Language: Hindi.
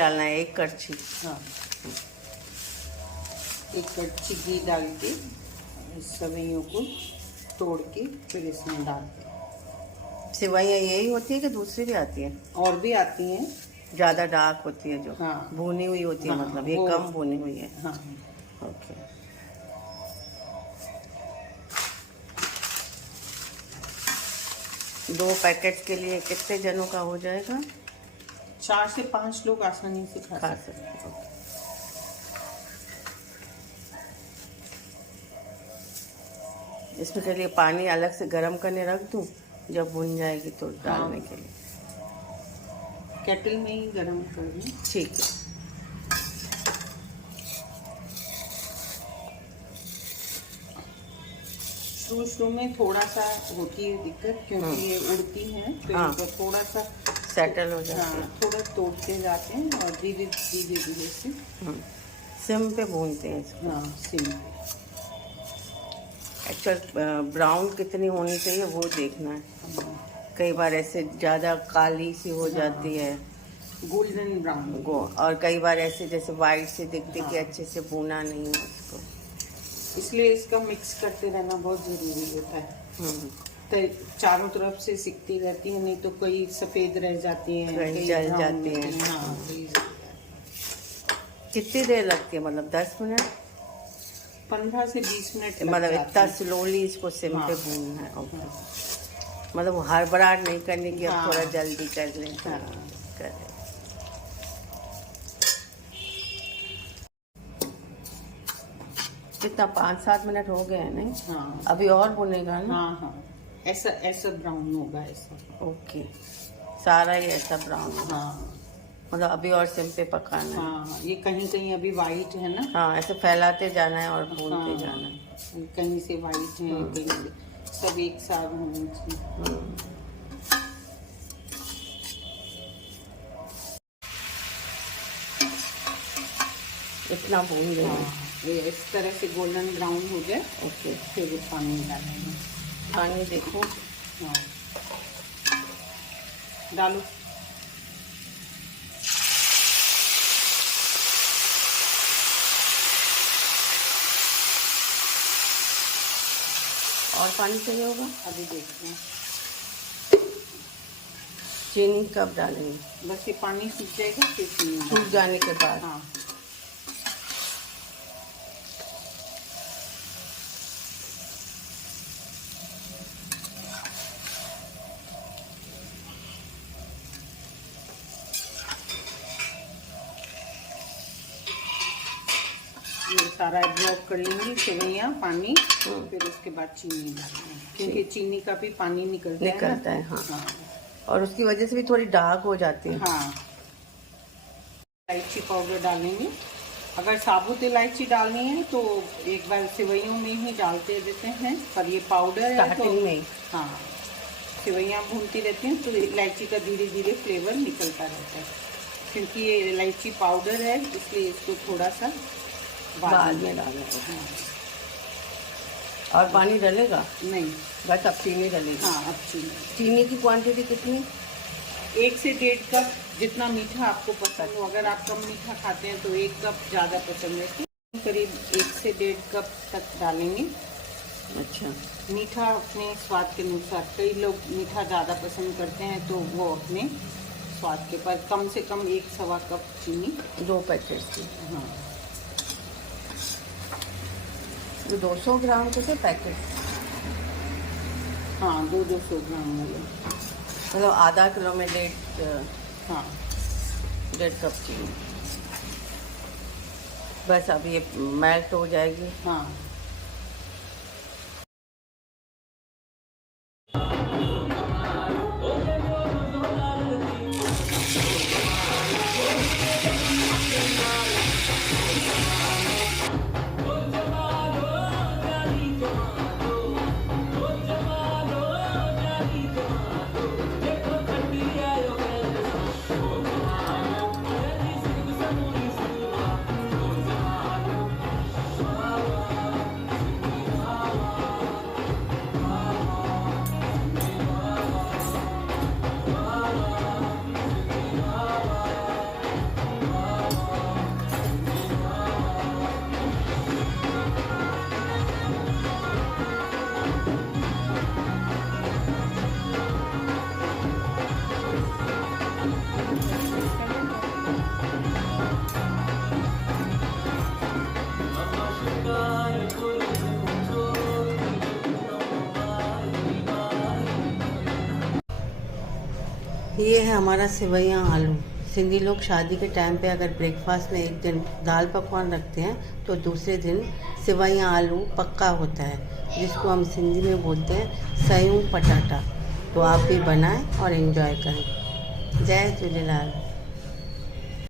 डालना है 1 कड़छी। हाँ, 1 कड़छी घी डाल के इस सेवइयों को तोड़ के फिर इसमें डालते हैं। सेवइयाँ यही होती है कि दूसरी भी आती है? और भी आती हैं, ज़्यादा डार्क होती है जो? हाँ, भुनी हुई होती है, हाँ, मतलब ये कम भुनी हुई है। हाँ। ओके। 2 पैकेट के लिए कितने जनों का हो जाएगा? 4 से 5 लोग आसानी से खा सकते हैं। इसमें के लिए पानी अलग से गर्म करने रख दूं, जब भुन जाएगी तो डालने के लिए? केटल में ही गर्म कर दूं। ठीक है। शुरू में थोड़ा सा होती है दिक्कत, क्योंकि ये उड़ती हैं, तो इनको थोड़ा सा सेटल हो जाती है। थोड़ा तोड़ते जाते हैं और धीरे धीरे से सिम पे भूनते हैं इसको। हाँ, सिम पे। एक्चुअल ब्राउन कितनी होनी चाहिए वो देखना है। कई बार ऐसे ज़्यादा काली सी हो जाती है, गोल्डन ब्राउन और कई बार ऐसे जैसे वाइट से दिखती कि अच्छे से भुना नहीं है उसको। इसलिए इसका मिक्स करते रहना बहुत ज़रूरी होता है। तो चारों तरफ से सिकती रहती है, नहीं तो कई सफ़ेद रह जाती हैं, कई जल जाती हैं। हाँ। कितनी देर लगती है, मतलब 10 मिनट? 15 से 20 मिनट, मतलब इतना स्लोली इसको सिम पे भूनना है। ओके। मतलब हड़बड़ाहट नहीं करनी कि अब थोड़ा जल्दी कर लें। करें। कितना 5-7 मिनट हो गए हैं? नहीं? हाँ। अभी और भुनेगा ना? हाँ हाँ, ऐसा ब्राउन होगा ऐसा। ओके, सारा ही ऐसा ब्राउन होगा। हाँ, मतलब अभी और सिम पे पकाना है। हाँ, ये कहीं कहीं अभी वाइट है ना। हाँ, ऐसे फैलाते जाना है और भूनते जाना है। कहीं से वाइट है, कहीं से सब एक साथ होने चाहिए। इतना भून देना। ये इस तरह से गोल्डन ब्राउन हो जाए। ओके। फिर पानी डालेंगे। पानी देखो। हाँ, डालो। और पानी चाहिए होगा? अभी देखते हैं। चीनी कब डालेंगे? बस ये पानी सूख जाएगा, फिर चीनी सूख जाने के बाद? हाँ। ये सारा एब्जॉर्ब कर लेंगी सेवइयाँ पानी, फिर उसके बाद चीनी डालेंगे, क्योंकि चीनी का भी पानी निकलता है। हाँ। और उसकी वजह से भी थोड़ी डार्क हो जाती है। हाँ। इलायची पाउडर डालेंगे। अगर साबुत इलायची डालनी है तो एक बार सेवइयों में ही डालते देते हैं, पर ये पाउडर है तो में। हाँ, सेवइयाँ भूनती रहती हैं तो इलायची का धीरे धीरे फ्लेवर निकलता रहता है, क्योंकि ये इलायची पाउडर है, इसलिए इसको थोड़ा सा बाद में डालें। और पानी डलेगा? नहीं, बस अब चीनी डलेगी। हाँ, अब चीनी की क्वांटिटी कितनी? 1 से 1.5 कप, जितना मीठा आपको पसंद हो। अगर आप कम मीठा खाते हैं तो 1 कप ज़्यादा पसंद है, करीब 1 से 1.5 कप तक डालेंगे। अच्छा। मीठा अपने स्वाद के अनुसार, कई लोग मीठा ज़्यादा पसंद करते हैं तो वो अपने स्वाद के पर कम से कम 1-1.25 कप चीनी। 2 पैकेट की? हाँ। तो 200 ग्राम के पैकेट? हाँ, 200 ग्राम वाले। मतलब आधा किलो में 1.5 कप चीनी। बस अब ये मेल्ट हो जाएगी। हाँ। ये है हमारा सेवैयाँ आलू। सिंधी लोग शादी के टाइम पे अगर ब्रेकफास्ट में एक दिन दाल पकवान रखते हैं तो दूसरे दिन सेवैयाँ आलू पक्का होता है, जिसको हम सिंधी में बोलते हैं सयूं पटाटा। तो आप भी बनाएं और एंजॉय करें। जय झूलेलाल।